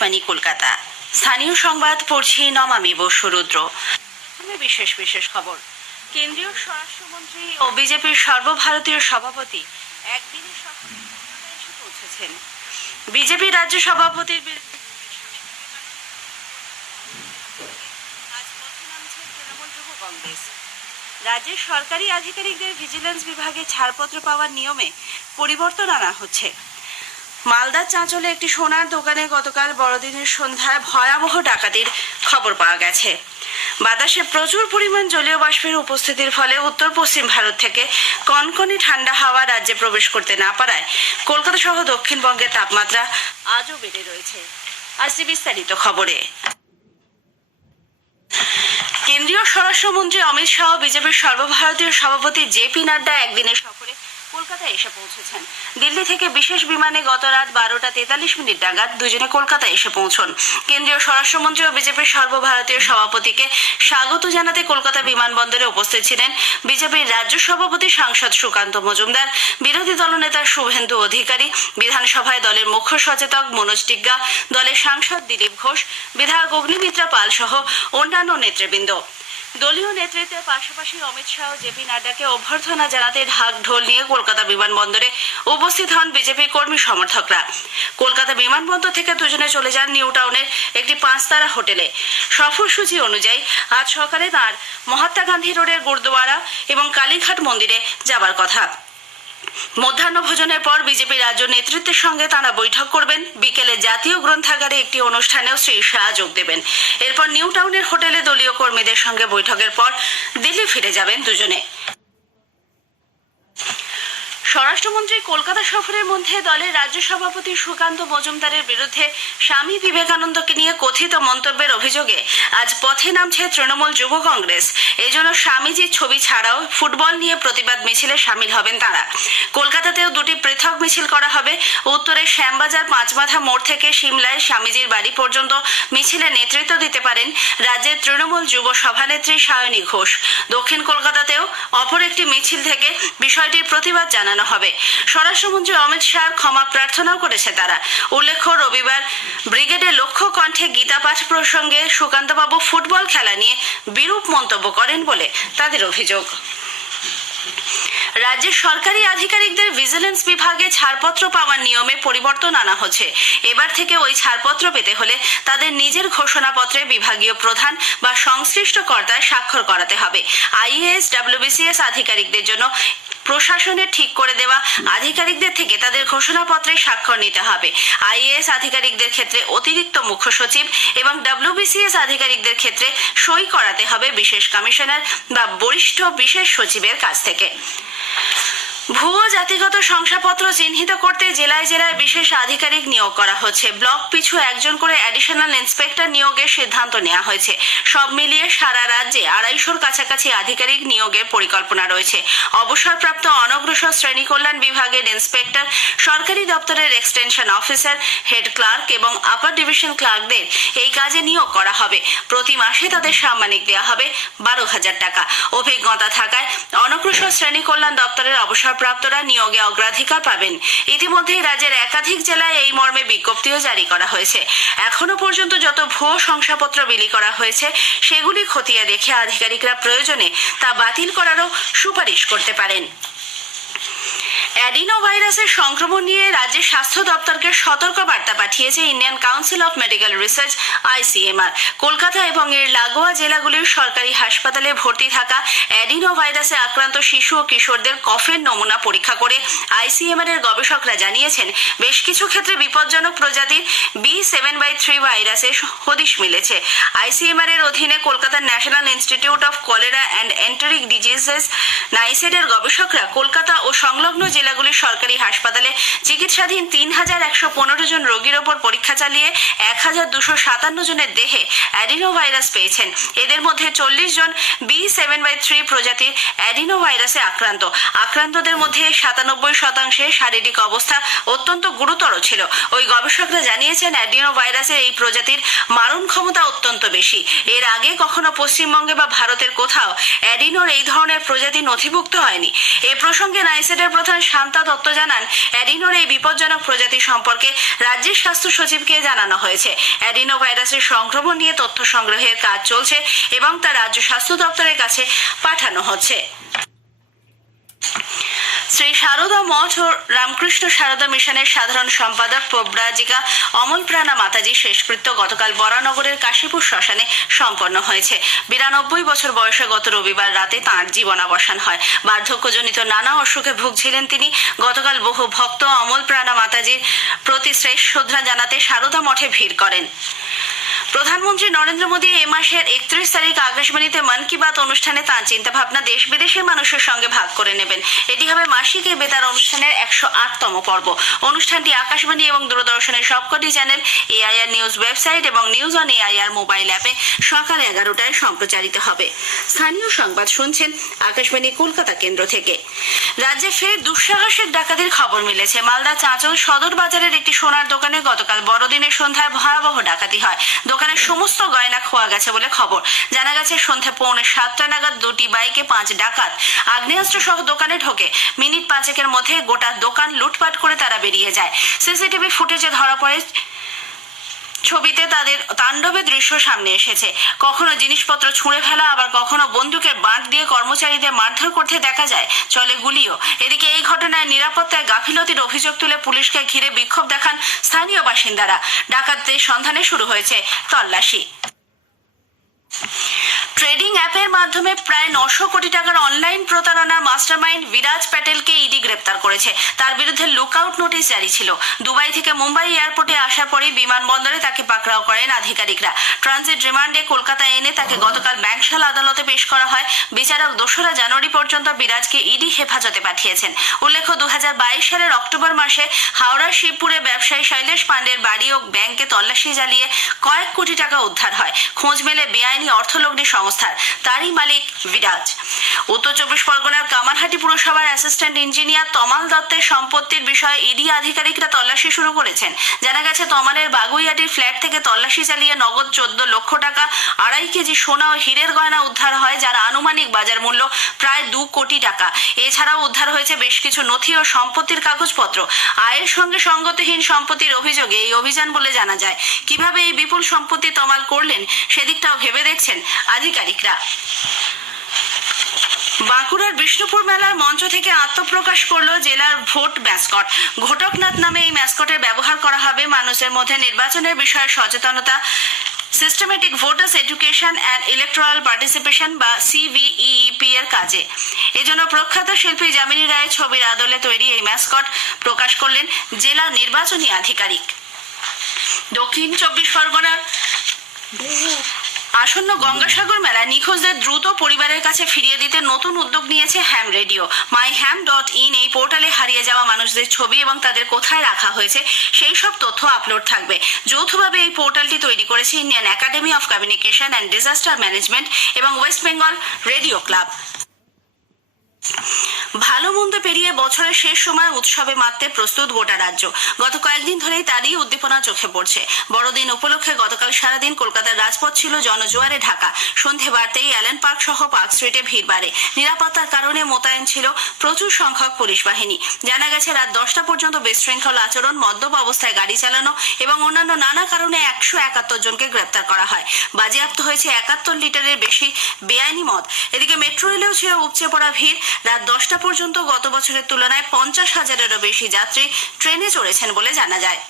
আকাশবাণী কলকাতা। স্থানীয় সংবাদ পড়ছি নমামি বসুরুদ্র। বিশেষ বিশেষ খবর। কেন্দ্রীয় স্বরাষ্ট্রমন্ত্রী ও বিজেপির সর্বভারতীয় সভাপতি একদিনের সফরে এসে পৌঁছেছেন। বিজেপি রাজ্য সভাপতির আজ পথে নামছে তৃণমূল যুব কংগ্রেস। রাজ্যের সরকারি আধিকারিকদের ভিজিলেন্স বিভাগে ছাড়পত্র পাওয়ার নিয়মে পরিবর্তন আনা হচ্ছে। মালদার চাঁচলে একটি সোনার দোকানে গতকাল বড়দিনের সন্ধ্যায় ভয়াবহ ডাকাতির খবর পাওয়া গেছে। বাতাসে প্রচুর পরিমাণ জলীয় বাষ্পের উপস্থিতির ফলে উত্তর পশ্চিম ভারত থেকে কনকনে ঠান্ডা হাওয়া রাজ্যে প্রবেশ করতে না পারায় কলকাতা সহ দক্ষিণবঙ্গের তাপমাত্রা আজও বেড়ে রয়েছে। আসছি বিস্তারিত খবরে। কেন্দ্রীয় স্বরাষ্ট্রমন্ত্রী অমিত শাহ বিজেপির সর্বভারতীয় সভাপতি জেপি নাড্ডা একদিনের সফরে কলকাতায় এসে পৌঁছেছেন। দিল্লি থেকে বিশেষ বিমানে গত রাত 12:43 নাগাদ দুজনে কলকাতায় এসে পৌঁছন। কেন্দ্রীয় স্বরাষ্ট্রমন্ত্রী ও বিজেপির সর্বভারতীয় সভাপতিকে স্বাগত জানাতে কলকাতা বিমানবন্দরে উপস্থিত ছিলেন বিজেপির রাজ্য সভাপতি সাংসদ সুকান্ত মজুমদার, বিরোধী দলনেতা শুভেন্দু অধিকারী, বিধানসভায় দলের মুখ্য সচেতক মনোজ টিগ্গা, দলের সাংসদ দিলীপ ঘোষ, বিধায়ক অগ্নিমিত্রা পাল সহ অন্যান্য নেতৃবৃন্দ। দলীয় নেতৃত্বের পাশাপাশি অমিত শাহ জেপি নাড্ডাকে অভ্যর্থনা জানাতে ঢাক ঢোল নিয়ে কলকাতা বিমানবন্দরে উপস্থিত হন বিজেপি কর্মী সমর্থকরা। কলকাতা বিমানবন্দর থেকে দুজনে চলে যান নিউ টাউনের একটি 5 তারা হোটেলে। সফরসূচি অনুযায়ী আজ সকালে তাঁর মহাত্মা গান্ধী রোডের গুরুদুয়ারা এবং কালীঘাট মন্দিরে যাবার কথা। মধ্যাহ্ন ভোজনের পর বিজেপি রাজ্য নেতৃত্বের সঙ্গে তাঁরা বৈঠক করবেন। বিকেলে জাতীয় গ্রন্থাগারে একটি অনুষ্ঠানেও শ্রী শাহ যোগ দেবেন। এরপর নিউ টাউনের হোটেলে দলীয় কর্মীদের সঙ্গে বৈঠকের পর দিল্লি ফিরে যাবেন দুজনে। স্বরাষ্ট্রমন্ত্রী কলকাতা সফরের মধ্যে দলের রাজ্য সভাপতি সুকান্ত মজুমদারের বিরুদ্ধে স্বামী বিবেকানন্দকে নিয়ে কথিত মন্তব্যের অভিযোগে আজ পথে নামছে তৃণমূল যুব কংগ্রেস। এজন্য স্বামীজির ছবি ছাড়াও ফুটবল নিয়ে প্রতিবাদ মিছিলে সামিল হবেন তারা। কলকাতাতেও দুটি পৃথক মিছিল করা হবে। উত্তরে শ্যামবাজার পাঁচমাথা মোড় থেকে সিমলায় স্বামীজির বাড়ি পর্যন্ত মিছিলে নেতৃত্ব দিতে পারেন রাজ্যের তৃণমূল যুব সভানেত্রী সায়নী ঘোষ। দক্ষিণ কলকাতাতেও অপর একটি মিছিল থেকে বিষয়টির প্রতিবাদ জানানো হবে। স্বরাষ্ট্রমন্ত্রী অমিত শাহ ক্ষমা প্রার্থনাও করেছে তারা। উল্লেখ্য, রবিবার ব্রিগেডের লক্ষ্য কণ্ঠে গীতা পাঠ প্রসঙ্গে সুকান্তবাবু ফুটবল খেলা নিয়ে বিরূপ মন্তব্য করেন বলে তাদের অভিযোগ। রাজ্যের সরকারি আধিকারিকদের ভিজিলেন্স বিভাগে ছাড়পত্র পাওয়ার নিয়মে পরিবর্তন আনা হচ্ছে। এবার থেকে ওই ছাড়পত্র পেতে হলে তাদের নিজের ঘোষণাপত্রে বিভাগীয় প্রধান বা সংশ্লিষ্ট কর্তায় স্বাক্ষর করাতে হবে। আইএএস, ডব্লিউবিসিএস আধিকারিকদের জন্য প্রশাসনের ঠিক করে দেওয়া আধিকারিকদের থেকে তাদের ঘোষণাপত্রে স্বাক্ষর নিতে হবে। আইএএস আধিকারিকদের ক্ষেত্রে অতিরিক্ত মুখ্য সচিব এবং ডব্লিউবিসিএস আধিকারিকদের ক্ষেত্রে সই করাতে হবে বিশেষ কমিশনার বা বরিষ্ঠ বিশেষ সচিবের কাছ থেকে। ভুয়ো জাতিগত শংসাপত্র চিহ্নিত করতে জেলায় জেলায় বিশেষ আধিকারিক নিয়োগ করা হচ্ছে। ব্লক পিছু একজন করে অ্যাডিশনাল ইন্সপেক্টর নিয়োগের সিদ্ধান্ত নেওয়া হয়েছে। সব মিলিয়ে সারা রাজ্যে 250-র কাছাকাছি আধিকারিক নিয়োগের পরিকল্পনা রয়েছে। অবসরপ্রাপ্ত অনগ্রসর শ্রেণী কল্যাণ বিভাগের ইন্সপেক্টর, সরকারি দপ্তরের এক্সটেনশন অফিসার, হেড ক্লার্ক এবং আপার ডিভিশন ক্লার্কদের এই কাজে নিয়োগ করা হবে। প্রতি মাসে তাদের সাম্মানিক দেওয়া হবে 12,000 টাকা। অভিজ্ঞতা থাকায় অনগ্রসর শ্রেণী কল্যাণ দপ্তরের অবসরপ্রাপ্তরা নিয়োগে অগ্রাধিকার পাবেন। ইতিমধ্যেই রাজ্যের একাধিক জেলায় এই মর্মে বিজ্ঞপ্তিও জারি করা হয়েছে। এখনো পর্যন্ত যত ভুয়ো শংসাপত্র বিলি করা হয়েছে সেগুলি খতিয়ে দেখে আধিকারিকরা প্রয়োজনে তা বাতিল করারও সুপারিশ করতে পারেন। অ্যাডিনো ভাইরাসের সংক্রমণ নিয়ে রাজ্যের স্বাস্থ্য দপ্তরকে সতর্ক বার্তা পাঠিয়েছে Indian council of medical research ICMR। Kolkata এবং এর লাগোয়া জেলাগুলির সরকারি হাসপাতালে ভর্তি থাকা অ্যাডিনো ভাইরাসে আক্রান্ত শিশু ও কিশোরদের কফের নমুনা পরীক্ষা করে ICMR এর গবেষকরা জানিয়েছেন বেশ কিছু ক্ষেত্রে বিপজ্জনক প্রজাতির B7/3 ভাইরাসের হদিশ মিলেছে। ICMR এর অধীনে কলকাতার national institute of cholera and enteric diseases NICED এর গবেষকরা কলকাতা ও সংলগ্ন জেলাগুলির সরকারি হাসপাতালে চিকিৎসাধীন 3,115 জন রোগীর ওপর পরীক্ষা চালিয়ে 1,257 জনের দেহে অ্যাডিনো ভাইরাস পেয়েছেন। এদের মধ্যে 40 জন B7/3 প্রজাতির অ্যাডিনো ভাইরাসে আক্রান্ত। আক্রান্তদের মধ্যে 97% শারীরিক অবস্থা অত্যন্ত গুরুতর ছিল। ওই গবেষকরা জানিয়েছেন অ্যাডিনো ভাইরাসের এই প্রজাতির মারণ ক্ষমতা অত্যন্ত বেশি। এর আগে কখনো পশ্চিমবঙ্গে বা ভারতের কোথাও অ্যাডিনোর এই ধরনের প্রজাতি নথিভুক্ত হয়নি। এ প্রসঙ্গে NICED এর প্রধান শান্তা দত্ত জানান, অ্যাডিনোর এই বিপজ্জনক প্রজাতি সম্পর্কে রাজ্যের স্বাস্থ্য সচিবকে জানানো হয়েছে। অ্যাডিনো ভাইরাসের সংক্রমণ নিয়ে তথ্য সংগ্রহের কাজ চলছে এবং তা রাজ্য স্বাস্থ্য দপ্তরের কাছে পাঠানো হচ্ছে। শ্রী সারদা মঠ ও রামকৃষ্ণ সারদা মিশনের সাধারণ সম্পাদক প্রব্রাজিকা অমলপ্রাণা মাতাজি শেষকৃত্য গতকাল বরানগরের কাশীপুর শ্মশানে সম্পন্ন হয়েছে। 92 বছর বয়সে গত রবিবার রাতে তাঁর জীবনাবসান হয়। বার্ধক্যজনিত নানা অসুখে ভুগছিলেন তিনি। গতকাল বহু ভক্ত অমলপ্রাণা মাতাজির প্রতি শ্রেষ্ঠ শ্রদ্ধা জানাতে সারদা মঠে ভিড় করেন। প্রধানমন্ত্রী নরেন্দ্র মোদী এ মাসের 31 তারিখ আকাশবাণীতে মন কি বাত অনুষ্ঠানে তাঁর চিন্তাভাবনা দেশ বিদেশের মানুষের সঙ্গে ভাগ করে নেবেন। এটি হবে মাসিক এই বেতার অনুষ্ঠানের 108তম পর্ব। অনুষ্ঠানটি আকাশবাণী এবং দূরদর্শনের সবকটি চ্যানেল, এআইআর নিউজ ওয়েবসাইট এবং নিউজ অন এআইআর মোবাইল অ্যাপে সকাল 11টায় সম্প্রচারিত হবে। স্থানীয় সংবাদ শুনছেন আকাশবাণী কলকাতা কেন্দ্র থেকে। রাজ্যে ফের দুঃসাহসিক ডাকাতির খবর মিলেছে। মালদা চাঁচল সদর বাজারের একটি সোনার দোকানে গতকাল বড়দিনের সন্ধ্যায় ভয়াবহ ডাকাতি হয়। দোকানের সমস্ত গয়না খোয়া গেছে বলে খবর। জানা গেছে সন্ধ্যা 6:45 নাগাদ দুটি বাইকে 5 ডাকাত আগ্নেয়াস্ত্র সহ দোকানে ঢোকে। মিনিট 5-এর মধ্যে গোটা দোকান লুটপাট করে তারা বেরিয়ে যায়। সিসিটিভি ফুটেজে ধরা পড়ে ছবিতে তাদের তাণ্ডবের দৃশ্য সামনে এসেছে। কখনো জিনিসপত্র ছুঁড়ে ফেলা, আবার কখনো বন্দুকের বাঁট দিয়ে কর্মচারীদের মারধর করতে দেখা যায়, চলে গুলিও। এদিকে এই ঘটনায় নিরাপত্তায় গাফিলতির অভিযোগ তুলে পুলিশকে ঘিরে বিক্ষোভ দেখান স্থানীয় বাসিন্দারা। ডাকাতদের সন্ধানে শুরু হয়েছে তল্লাশি। ট্রেডিং অ্যাপের মাধ্যমে প্রায় 900 কোটি টাকার অনলাইন প্রতারণার মাস্টারমাইন্ড বিরাজ প্যাটেলকে ইডি গ্রেপ্তার করেছে। তার বিরুদ্ধে লুকআউট নোটিশ জারি ছিল। দুবাই থেকে মুম্বাই এয়ারপোর্টে আসার পরে বিমানবন্দরে তাকে পাকড়াও করেন আধিকারিকরা। ট্রানজিট রিমান্ডে কলকাতায় এনে তাকে গতকাল ব্যাংকশাল আদালতে পেশ করা হয়। বিচারক 2রা জানুয়ারি পর্যন্ত বিরাজকে ইডি হেফাজতে পাঠিয়েছেন। উল্লেখ্য, 2022 সালের অক্টোবর মাসে হাওড়ার শিবপুরে ব্যবসায়ী শৈলেশ পান্ডের বাড়ি ও ব্যাংকে তল্লাশি চালিয়ে কয়েক কোটি টাকা উদ্ধার হয়। খোঁজ মেলে বেআইনি অর্থলগ্নি সংস্থার, তারই মালিক বিরাজ। উত্তর 24 পরগনার কামারহাটি পুরসভার অ্যাসিস্ট্যান্ট ইঞ্জিনিয়ার তমাল দত্তের সম্পত্তির বিষয়ে ইডি আধিকারিকরা তল্লাশি শুরু করেছেন। জানা গেছে, তমালের বাগুইয়াটির ফ্ল্যাট থেকে তল্লাশি চালিয়ে নগদ 14 লক্ষ টাকা, 2.5 কেজি সোনা ও হীরের গয়না উদ্ধার হয়, যার আনুমানিক বাজার মূল্য প্রায় 2 কোটি টাকা। এছাড়াও উদ্ধার হয়েছে বেশ কিছু নথি ও সম্পত্তির কাগজপত্র। আয়ের সঙ্গে সঙ্গতিহীন সম্পত্তির অভিযোগে এই অভিযান বলে জানা যায়। কিভাবে এই বিপুল সম্পত্তি তমাল করলেন সেদিকটাও ভেবে দেখছেন আধিকারিকরা। বাঁকুড়ার বিষ্ণুপুর মেলার মঞ্চ থেকে আত্মপ্রকাশ করলো জেলার ভোট ম্যাসকট। ঘটকনাথ নামে এই ম্যাসকটের ব্যবহার করা হবে মানুষের মধ্যে নির্বাচনের বিষয়ে সচেতনতা, systematic voters education and electoral participation বা CVEEP এর কাজে। এজন্য প্রখ্যাত শিল্পী যামিনী রায়ের ছবির আদলে তৈরি এই ম্যাসকট প্রকাশ করলেন জেলা নির্বাচনী আধিকারিক। দক্ষিণ 24 পরগনার আসন্ন গঙ্গাসাগর মেলা নিখোঁজদের দ্রুত পরিবারের কাছে ফিরিয়ে দিতে নতুন উদ্যোগ নিয়েছে হ্যাম রেডিও। myham.in এই পোর্টালে হারিয়ে যাওয়া মানুষদের ছবি এবং তাদের কোথায় রাখা হয়েছে সেই সব তথ্য আপলোড থাকবে। যৌথভাবে এই পোর্টালটি তৈরি করেছে Indian academy of communication and disaster management এবং ওয়েস্ট বেঙ্গল রেডিও ক্লাব। ভালো মন্দ পেরিয়ে বছরের শেষ সময় উৎসবে মাততে প্রস্তুত গোটা রাজ্য। গত কয়েকদিন ধরেই তারই উদ্দীপনা চোখে পড়ছে। বড়দিন উপলক্ষে গতকাল সারাদিন কলকাতার রাজপথ ছিল জনজোয়ারে ঢাকা। সন্ধে বাড়তেই অ্যালেন পার্ক সহ পার্ক স্ট্রিটে ভিড় বাড়ে। নিরাপত্তার কারণে মোতায়েন ছিল প্রচুর সংখ্যক পুলিশ বাহিনী। জানা গেছে, রাত 10টা পর্যন্ত বিশৃঙ্খল আচরণ, মদ্যপ অবস্থায় গাড়ি চালানো এবং অন্যান্য নানা কারণে 171 জনকে গ্রেপ্তার করা হয়। বাজেয়াপ্ত হয়েছে 71 লিটারের বেশি বেআইনি মদ। এদিকে মেট্রো রেলেও ছিল উপচে পড়া ভিড়। রাত 10টা পর্যন্ত গত বছরের তুলনায় 50,000-এরও বেশি যাত্রী ট্রেনে চড়েছেন বলে জানা যায়।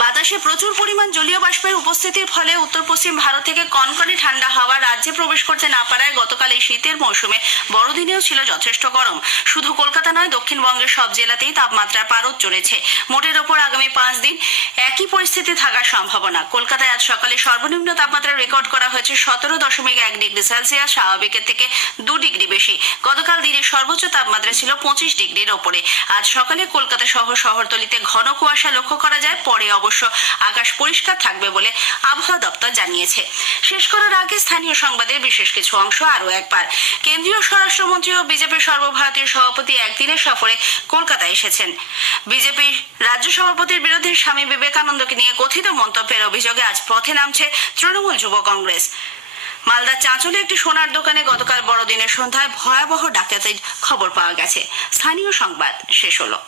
বাতাসে প্রচুর পরিমাণ জলীয় বাষ্পের উপস্থিতির ফলে উত্তর পশ্চিম ভারত থেকে কনকনে ঠান্ডা হাওয়া রাজ্যে প্রবেশ করতে না পারায় গতকাল এই শীতের মৌসুমে বড়দিনেও ছিল যথেষ্ট গরম। শুধু কলকাতা নয়, দক্ষিণবঙ্গের সব জেলাতেই তাপমাত্রার পারদ চড়েছে। মোটের ওপর আগামী 5 দিন একই পরিস্থিতি থাকার সম্ভাবনা। কলকাতায় আজ সকালে সর্বনিম্ন তাপমাত্রা রেকর্ড করা হয়েছে 17.1 ডিগ্রি সেলসিয়াস, স্বাভাবিকের থেকে 2 ডিগ্রি বেশি। গতকাল দিনের সর্বোচ্চ তাপমাত্রা ছিল 25 ডিগ্রির ওপরে। আজ সকালে কলকাতা সহ শহরতলিতে ঘন কুয়াশা লক্ষ্য করা যায়। পরে অবশ্য আকাশ পরিষ্কার থাকবে বলে আবহাওয়া দপ্তর জানিয়েছে। শেষ করার আগে স্থানীয় সংবাদের বিশেষ কিছু অংশ আরও একবার। কেন্দ্রীয় স্বরাষ্ট্রমন্ত্রী ও বিজেপির সর্বভারতীয় সভাপতি একদিনের সফরে কলকাতায় এসেছেন। বিজেপির রাজ্য সভাপতির বিরুদ্ধে স্বামী বিবেকানন্দকে নিয়ে কথিত মন্তব্যের অভিযোগে আজ পথে নামছে তৃণমূল যুব কংগ্রেস। মালদার চাঁচলে একটি সোনার দোকানে গতকাল বড়দিনের সন্ধ্যায় ভয়াবহ ডাকাতির খবর পাওয়া গেছে। স্থানীয় সংবাদ শেষ হলো।